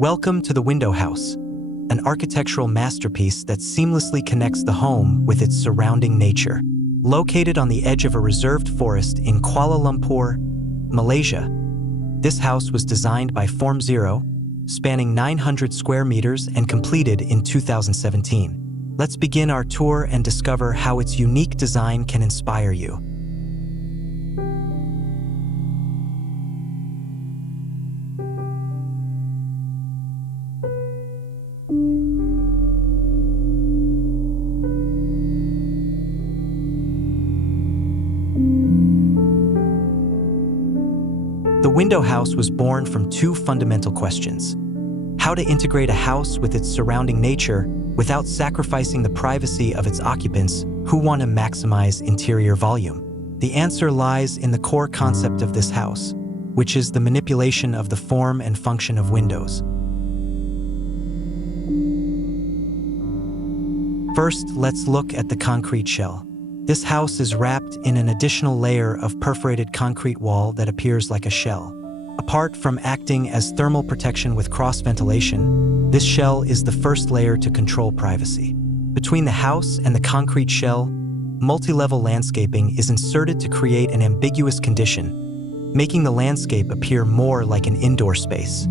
Welcome to the Window House, an architectural masterpiece that seamlessly connects the home with its surrounding nature. Located on the edge of a reserved forest in Kuala Lumpur, Malaysia, this house was designed by FORMZERO, spanning 900 square meters and completed in 2017. Let's begin our tour and discover how its unique design can inspire you. The Window House was born from two fundamental questions: how to integrate a house with its surrounding nature without sacrificing the privacy of its occupants who want to maximize interior volume. The answer lies in the core concept of this house, which is the manipulation of the form and function of windows. First, let's look at the concrete shell. This house is wrapped in an additional layer of perforated concrete wall that appears like a shell. Apart from acting as thermal protection with cross-ventilation, this shell is the first layer to control privacy. Between the house and the concrete shell, multi-level landscaping is inserted to create an ambiguous condition, making the landscape appear more like an indoor space.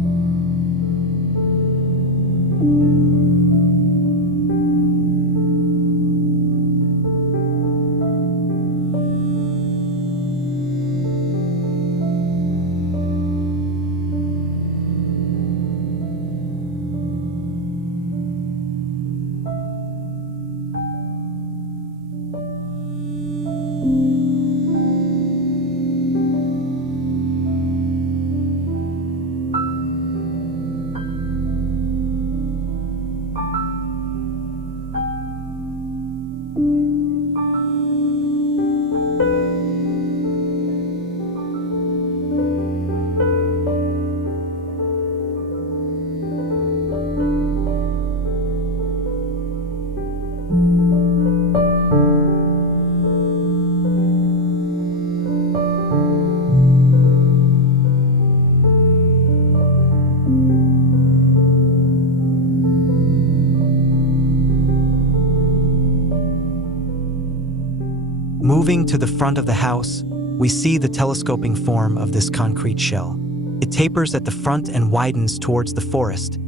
Moving to the front of the house, we see the telescoping form of this concrete shell. It tapers at the front and widens towards the forest,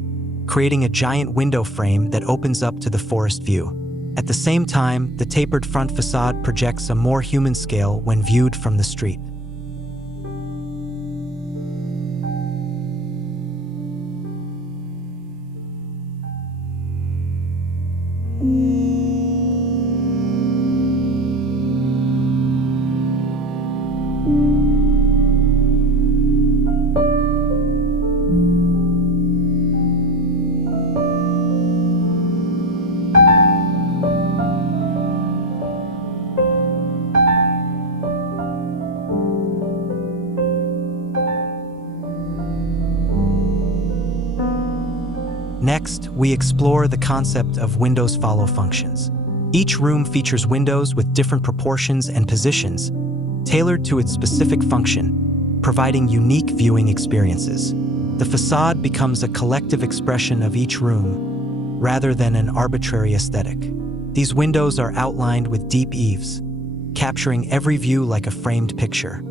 creating a giant window frame that opens up to the forest view. At the same time, the tapered front facade projects a more human scale when viewed from the street. Next, we explore the concept of windows follow functions. Each room features windows with different proportions and positions, tailored to its specific function, providing unique viewing experiences. The facade becomes a collective expression of each room, rather than an arbitrary aesthetic. These windows are outlined with deep eaves, capturing every view like a framed picture.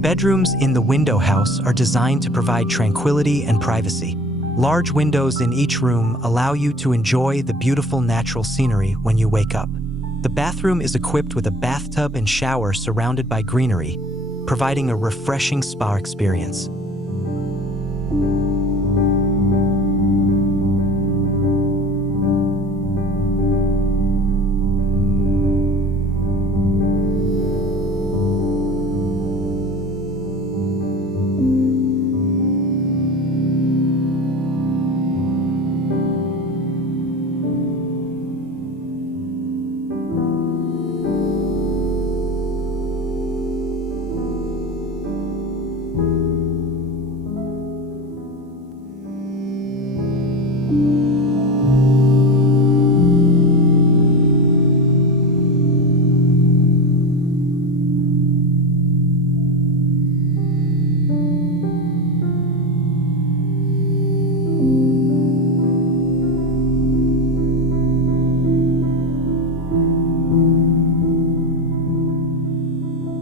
bedrooms in the window house are designed to provide tranquility and privacy. Large windows in each room allow you to enjoy the beautiful natural scenery when you wake up. The bathroom is equipped with a bathtub and shower surrounded by greenery, providing a refreshing spa experience.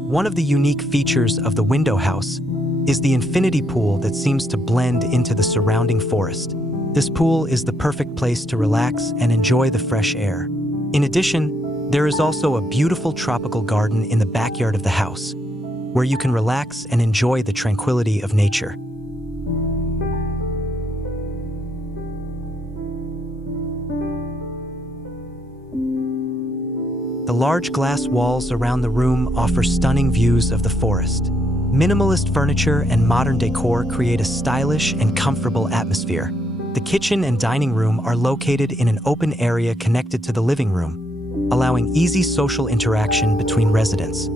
One of the unique features of the window house is the infinity pool that seems to blend into the surrounding forest. This pool is the perfect place to relax and enjoy the fresh air. In addition, there is also a beautiful tropical garden in the backyard of the house, where you can relax and enjoy the tranquility of nature. The large glass walls around the room offer stunning views of the forest. Minimalist furniture and modern decor create a stylish and comfortable atmosphere. The kitchen and dining room are located in an open area connected to the living room, allowing easy social interaction between residents.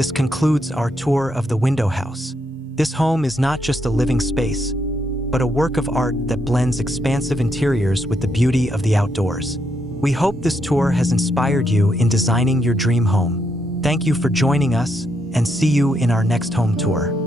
This concludes our tour of the window house. This home is not just a living space, but a work of art that blends expansive interiors with the beauty of the outdoors. We hope this tour has inspired you in designing your dream home. Thank you for joining us, and see you in our next home tour.